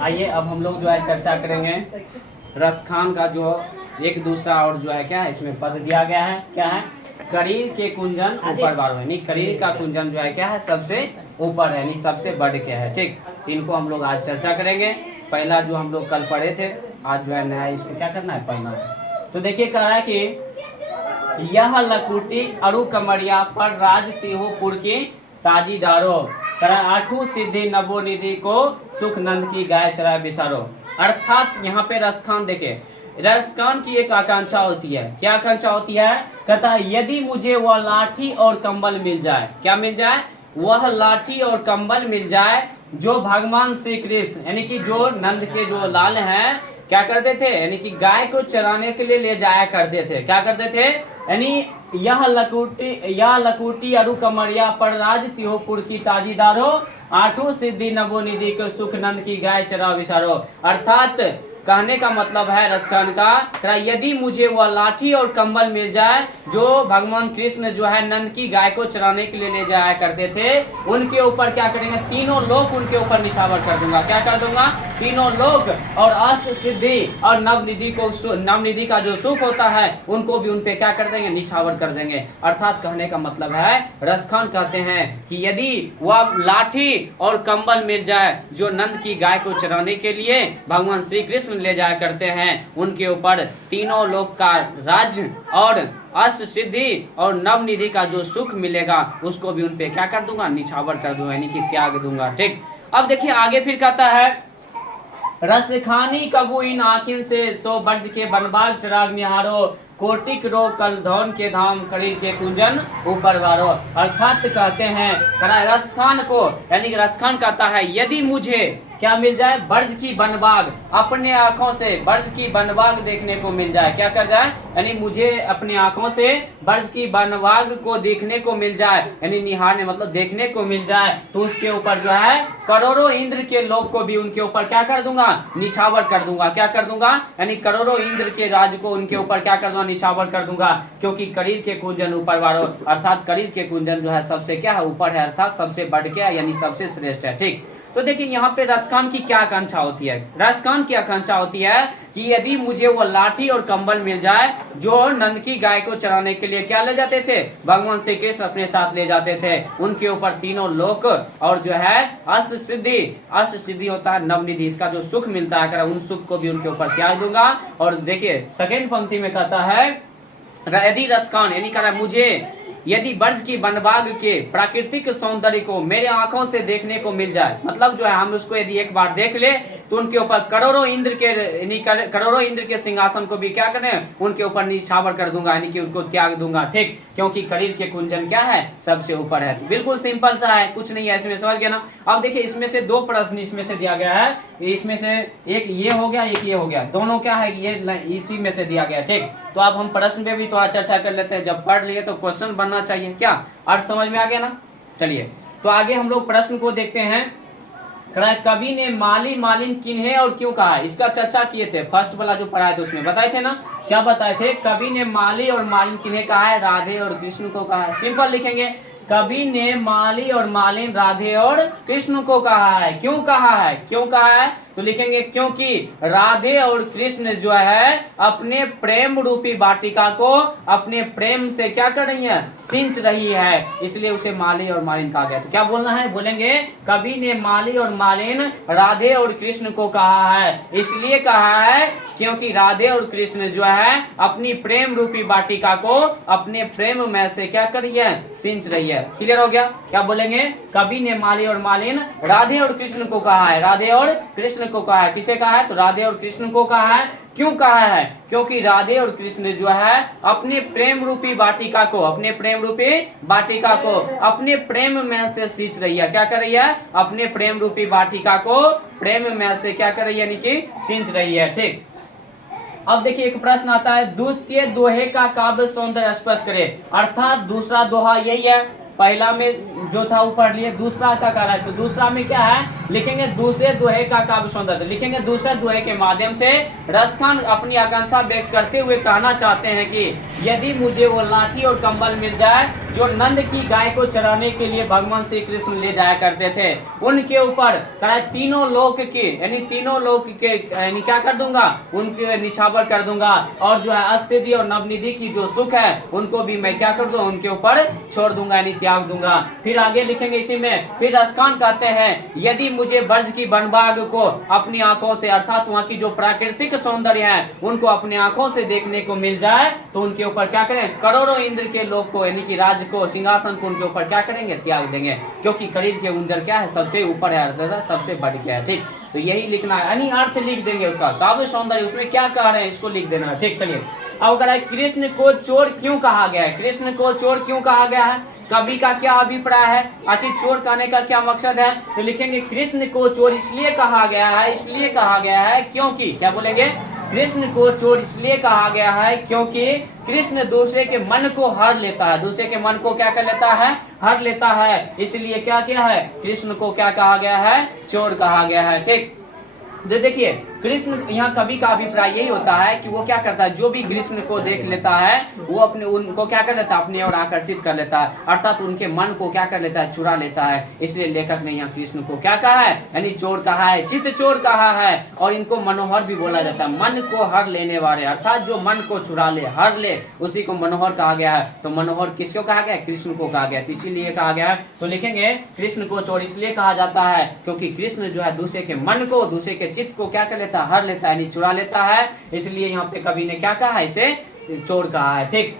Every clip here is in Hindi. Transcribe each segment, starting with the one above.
आइए अब हम लोग जो है चर्चा करेंगे रसखान का जो एक दूसरा और जो है क्या है इसमें पद दिया गया है, क्या है, करीर के कुंजन ऊपर बार है, करीर का कुंजन जो है क्या है सबसे ऊपर है, यानी सबसे बढ़ के है। ठीक, इनको हम लोग आज चर्चा करेंगे। पहला जो हम लोग कल पढ़े थे, आज जो है नया इसको क्या करना है, पढ़ना है। तो देखिए कह रहा है कि यह लकुटी अरु कमरिया पर राज तिहुपुर की ताजीदारो, आठू सिद्धि नवो निधि को सुख नंद की गाय चरा बिसारो। अर्थात यहाँ पे रसखान देखे, रसखान की एक आकांक्षा होती है। क्या आकांक्षा होती है? कहता है यदि मुझे वह लाठी और कंबल मिल जाए, क्या मिल जाए? वह लाठी और कंबल मिल जाए जो भगवान श्री कृष्ण यानी कि जो नंद के जो लाल हैं क्या करते थे, यानी कि गाय को चराने के लिए ले जाया करते थे। क्या करते थे? यानी यह लकुटी अरु कमरिया पर राज तिहोपुर की ताजीदारो, आठों सिद्धि नवोनिधि को सुख नंद की गाय चरा विसारो। अर्थात कहने का मतलब है रसखान का, यदि मुझे वह लाठी और कंबल मिल जाए जो भगवान कृष्ण जो है नंद की गाय को चराने के लिए ले जाया करते थे, उनके ऊपर क्या करेंगे, तीनों लोग उनके ऊपर निछावर कर दूंगा। क्या कर दूंगा? तीनों लोग, और अष्ट सिद्धि और नवनिधि का जो सुख होता है उनको भी उनपे क्या कर देंगे, निछावर कर देंगे। अर्थात कहने का मतलब है रसखान कहते हैं कि यदि वह लाठी और कंबल मिल जाए जो नंद की गाय को चराने के लिए भगवान श्री कृष्ण ले जाया करते हैं, उनके ऊपर तीनों लोक का राज्य और अष्ट सिद्धि और नवनिधि का जो सुख मिलेगा उसको भी उनपे क्या कर दूंगा, निछावर कर दूंगा, यानी कि त्याग दूंगा। ठीक, अब देखिए आगे फिर कहता है रसखानी कबू इन आखिन से सो बर्ज के बनबाग टराग निहारो, कोटिक रो कल धौन के धाम करीर के कुंजन ऊपर वारो। अर्थात कहते हैं रसखान को, यानी कि रसखान कहता है यदि मुझे क्या मिल जाए, बर्ज की बनबाग, अपने आंखों से बर्ज की बनबाग देखने को मिल जाए। क्या कर जाए, यानी मुझे अपनी आंखों से बर्ज की बनबाग को देखने को मिल जाए, यानी निहारने मतलब देखने को मिल जाए, तो उसके ऊपर जो है करोड़ों इंद्र के लोग को भी उनके ऊपर क्या कर दूंगा, निछावर कर दूंगा। क्या कर दूंगा, यानी करोड़ों इंद्र के राज को उनके ऊपर क्या कर दूंगा, निछावर कर दूंगा, क्योंकि करीर के कुंजन ऊपर वारो। अर्थात करीर के कुंजन जो है सबसे क्या है, ऊपर है, अर्थात सबसे बढ़ के है, यानी सबसे श्रेष्ठ है। ठीक, तो देखिए यहाँ पे रसखान की क्या आकांक्षा होती है, रसखान की आकांक्षा होती है कि यदि मुझे वो लाठी और कंबल मिल जाए जो नंद की गाय को चराने के लिए क्या ले जाते थे, भगवान श्री कृष्ण अपने साथ ले जाते थे, उनके ऊपर तीनों लोक और जो है अष्ट सिद्धि होता है नवनिधि, इसका जो सुख मिलता है उन सुख को भी उनके ऊपर त्याग दूंगा। और देखिए सेकेंड पंक्ति में कहता है यदि रसखान यानी कह रहा है मुझे यदि बर्ज की बनबाग के प्राकृतिक सौंदर्य को मेरे आंखों से देखने को मिल जाए, मतलब जो है हम उसको यदि एक बार देख ले तो उनके ऊपर करोड़ों इंद्र के सिंहासन को भी क्या करें, उनके ऊपर निछावर कर दूंगा, यानी कि उनको त्याग दूंगा। ठीक, क्योंकि करीर के कुंजन क्या है, सबसे ऊपर है। बिल्कुल सिंपल सा है, कुछ नहीं है इसमें, समझ गया ना। अब देखिए इसमें से दो प्रश्न इसमें से दिया गया है, इसमें से एक ये हो गया एक ये हो गया, दोनों क्या है ये इसी में से दिया गया। ठीक, तो अब हम प्रश्न पे भी थोड़ा चर्चा कर लेते हैं, जब पढ़ लिए तो क्वेश्चन बनना चाहिए, क्या अर्थ समझ में आ गया ना। चलिए तो आगे हम लोग प्रश्न को देखते हैं। कवि ने माली मालिन किन्हे और क्यों कहा है, इसका चर्चा किए थे, फर्स्ट वाला जो पढ़ाए थे उसमें बताए थे ना, क्या बताए थे, कवि ने माली और मालिन किन्हे कहा है, राधे और कृष्ण को कहा है। सिंपल लिखेंगे, कवि ने माली और मालिन राधे और कृष्ण को कहा है। क्यों कहा है, क्यों कहा है, तो लिखेंगे क्योंकि राधे और कृष्ण जो है अपने प्रेम रूपी वाटिका को अपने प्रेम से क्या कर रही है, सिंच रही है, इसलिए उसे माली और मालिन कहा गया। तो क्या बोलना है, बोलेंगे कवि ने माली और मालिन राधे और कृष्ण को कहा है, इसलिए कहा है क्योंकि राधे और कृष्ण जो है अपनी प्रेम रूपी वाटिका को अपने प्रेम में से क्या कर रही है, सिंच रही है। क्लियर हो गया। क्या बोलेंगे, कवि ने माली और मालिन राधे और कृष्ण को कहा है, राधे और कृष्ण को कहा है। किसे कहा है, तो राधे और कृष्ण को कहा है। क्यों कहा है, क्योंकि राधे और कृष्ण जो है अपने प्रेम रूपी वाटिका को अपने प्रेम में से सींच रही है। क्या कर रही है, अपने प्रेम रूपी वाटिका को प्रेम में से क्या कर रही है, यानी कि सींच रही है। ठीक, अब देखिए एक प्रश्न आता है, द्वितीय दोहे का काव्य सौंदर्य स्पष्ट करे। अर्थात दूसरा दोहा यही है, पहला में जो था वो पढ़ लिए, दूसरा का कह रहा है, तो दूसरा में क्या है, लिखेंगे दूसरे दोहे का काव्य सौंदर्य, लिखेंगे दूसरे दोहे के माध्यम से रसखान अपनी आकांक्षा व्यक्त करते हुए कहना चाहते हैं कि यदि मुझे वो लाठी और कंबल मिल जाए जो नंद की गाय को चराने के लिए भगवान श्री कृष्ण ले जाया करते थे, उनके ऊपर तीनों लोक के यानी तीनों लोक के यानी क्या कर दूंगा, उनके निछावर कर दूंगा, और जो है अष्टसिद्धि और नवनिधि की जो सुख है उनको भी मैं क्या कर दूंगा, उनके ऊपर छोड़ दूंगा यानी त्याग दूंगा। फिर आगे लिखेंगे इसी में, फिर रसखान कहते हैं यदि मुझे ब्रज की वनभाग को अपनी आंखों से अर्थात वहाँ की जो प्राकृतिक सौंदर्य है उनको अपनी आंखों से देखने को मिल जाए तो उनके ऊपर क्या करें, करोड़ों इंद्र के लोग को यानी कि राज को सिंहासन को उनके ऊपर क्या करेंगे, त्याग देंगे, क्योंकि करीब के गुंजर क्या है, सबसे ऊपर है अर्थात सबसे बढ़ गया है। ठीक, तो यही लिखना है यानी अर्थ लिख देंगे उसका, काव्य सौंदर्य उसमें क्या कह रहे हैं इसको लिख देना है। ठीक, चलिए अब अगर कृष्ण को चोर क्यों कहा गया है, कृष्ण को चोर क्यों कहा गया है, कवि का क्या अभिप्राय है, आखिर चोर कहने का क्या मकसद है, तो लिखेंगे कृष्ण को चोर इसलिए कहा गया है, इसलिए कहा गया है क्योंकि, क्या बोलेंगे, कृष्ण को चोर इसलिए कहा गया है क्योंकि कृष्ण दूसरे के मन को हर लेता है, दूसरे के मन को क्या कर लेता है, हर लेता है, इसलिए क्या क्या है, कृष्ण को क्या कहा गया है, चोर कहा गया है। ठीक, तो देखिए कृष्ण यहाँ कवि का अभिप्राय यही होता है कि वो क्या करता है, जो भी कृष्ण को देख लेता है वो अपने उनको क्या कर लेता है, अपने ओर आकर्षित कर लेता है, अर्थात उनके मन को क्या कर लेता है, चुरा लेता है। इसलिए लेखक ने यहाँ कृष्ण को क्या कहा है, यानी चोर कहा है, चित्त चोर कहा है, और इनको मनोहर भी बोला जाता है, मन को हर लेने वाले, अर्थात जो मन को चुरा ले, हर ले, उसी को मनोहर कहा गया है। तो मनोहर किसको कहा गया, कृष्ण को कहा गया, तो इसीलिए कहा गया है। तो लिखेंगे कृष्ण को चोर इसलिए कहा जाता है क्योंकि कृष्ण जो है दूसरे के मन को, दूसरे के चित्त को क्या कर लेता है, हर लेता है, यानी चुरा लेता है, इसलिए यहाँ पे कवि ने क्या कहा है, इसे चोर कहा है। ठीक,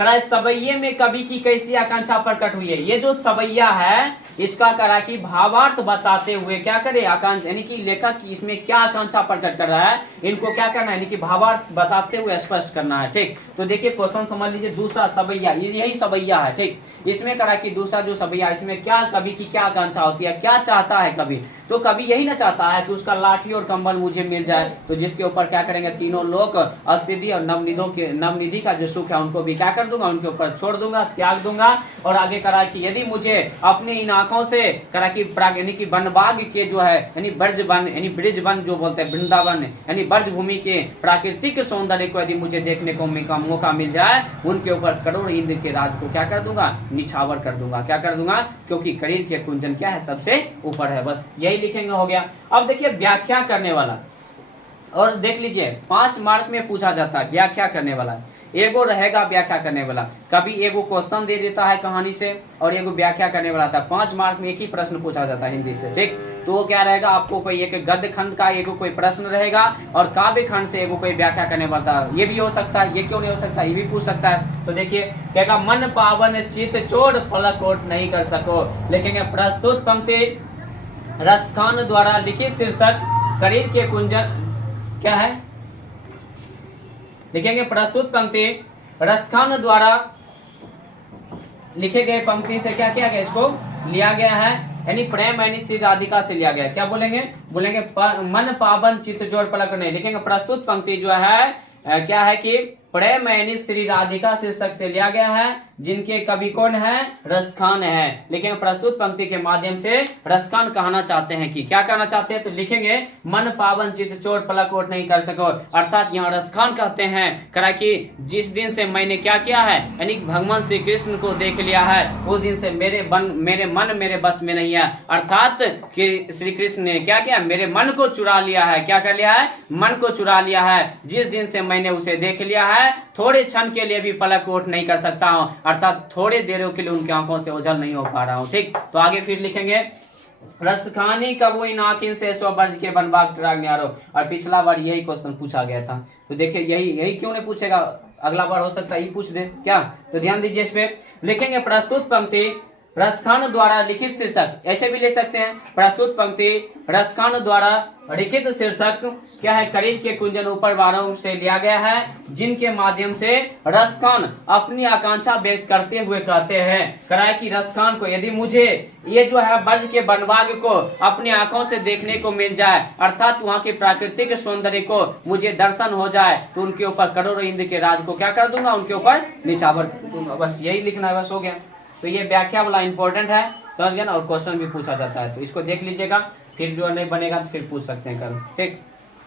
सवैये में कवि की कैसी आकांक्षा प्रकट हुई है, ये जो सवैया है इसका करा कि भावार्थ बताते हुए क्या करे, आकांक्षा यानी कि लेखक इसमें क्या आकांक्षा प्रकट कर रहा है, इनको क्या करना है, यानी कि भावार्थ बताते हुए स्पष्ट करना है। ठीक, तो देखिए क्वेश्चन समझ लीजिए, दूसरा सवैया, यही सवैया है। ठीक, इसमें करा कि दूसरा जो सवैया, इसमें क्या कवि की क्या आकांक्षा होती है, क्या चाहता है कवि, तो कवि यही ना चाहता है कि उसका लाठी और कंबल मुझे मिल जाए, तो जिसके ऊपर क्या करेंगे, तीनों लोग अष्टसिद्धि और नवनिधि का जो सुख है उनको भी क्या कर दूंगा, उनके ऊपर छोड़ दूंगा, त्याग दूंगा। और आगे करा कि यदि मुझे अपने इन आंखों से करा कि यानी कि वनबाग के जो है यानी ब्रज वन यानी ब्रिज वन जो बोलते हैं वृंदावन यानी ब्रज भूमि के प्राकृतिक सौंदर्य को यदि मुझे देखने को मौका मिल जाए, उनके ऊपर करोड़ इंद्र के राज को क्या कर दूंगा, निछावर कर दूंगा, क्या कर दूंगा, क्योंकि करीर के कुंजन क्या है, सबसे ऊपर है। बस यही लिखेंगे, हो गया। अब देखिए व्याख्या करने वाला, और देख लीजिए 5 मार्क में पूछा जाता है व्याख्या करने वाला, एगो रहेगा व्याख्या करने वाला, कभी एगो क्वेश्चन दे देता है कहानी से और एगो व्याख्या करने वाला था। 5 मार्क में एक ही प्रश्न पूछा जाता है हिंदी से। ठीक, तो वो क्या रहेगा, आपको कोई एक गद्य खंड का एगो कोई प्रश्न रहेगा और काव्य खंड से एगो कोई व्याख्या करने वाला था। ये भी हो सकता है, ये क्यों नहीं हो सकता, ये भी पूछ सकता है। तो देखिए कहेगा मन पावन चित चोर पलक ओट नहीं कर सको, लिखेंगे प्रस्तुत पंक्ति रसखान द्वारा लिखित शीर्षक करीर के कुंजन क्या है, लिखेंगे प्रस्तुत पंक्ति रसखान द्वारा लिखे गए पंक्ति से क्या किया गया, इसको लिया गया है, यानी प्रेम यानी श्री राधिका से लिया गया। क्या बोलेंगे, बोलेंगे मन पावन चित्त जोड़ पलक नहीं, लिखेंगे प्रस्तुत पंक्ति जो है क्या है कि प्रेम यानी श्री राधिका शीर्षक से लिया गया है, जिनके कवि कौन है, रसखान है। लेकिन प्रस्तुत पंक्ति के माध्यम से रसखान कहना चाहते हैं कि क्या कहना चाहते हैं, तो लिखेंगे मन पावन चित्त चोट पलक ओट नहीं कर सको, अर्थात यहाँ रसखान कहते हैं करा कि जिस दिन से मैंने क्या किया है, यानी भगवान श्री कृष्ण को देख लिया है, उस दिन से मेरे मन मेरे बस में नहीं है, अर्थात श्री कृष्ण ने क्या किया, मेरे मन को चुरा लिया है। क्या कर लिया है, मन को चुरा लिया है। जिस दिन से मैंने उसे देख लिया है, थोड़े क्षण के लिए भी पलक ओट नहीं कर सकता हूँ, अर्थात थोड़े देरों के लिए उनकी आंखों से ओझल नहीं हो पा रहा हूँ। ठीक, तो आगे फिर लिखेंगे रसखानी कबू इन आखिन से स्व ब्रज के बनबाग न्यारो, और पिछला बार यही क्वेश्चन पूछा गया था। तो देखिए यही क्यों नहीं पूछेगा, अगला बार हो सकता है ये पूछ दे क्या, तो ध्यान दीजिए इस पे। लिखेंगे प्रस्तुत पंक्ति रसखान द्वारा लिखित शीर्षक, ऐसे भी ले सकते हैं, प्रस्तुत पंक्ति रसखान द्वारा लिखित शीर्षक क्या है, करीर के कुंजन ऊपर वारों से लिया गया है, जिनके माध्यम से रसखान अपनी आकांक्षा व्यक्त करते हुए कहते हैं कराए कि रसखान को यदि मुझे ये जो है ब्रज के वनबाग को अपनी आंखों से देखने को मिल जाए, अर्थात वहाँ के प्राकृतिक सौंदर्य को मुझे दर्शन हो जाए, तो उनके ऊपर करोड़ों इंद्र के राज को क्या कर दूंगा, उनके ऊपर निछावर कर दूंगा। बस यही लिखना है, बस हो गया। तो ये व्याख्या वाला इंपॉर्टेंट है, समझ गए ना, और क्वेश्चन भी पूछा जाता है, तो इसको देख लीजिएगा, फिर जो नहीं बनेगा तो फिर पूछ सकते हैं कल। ठीक।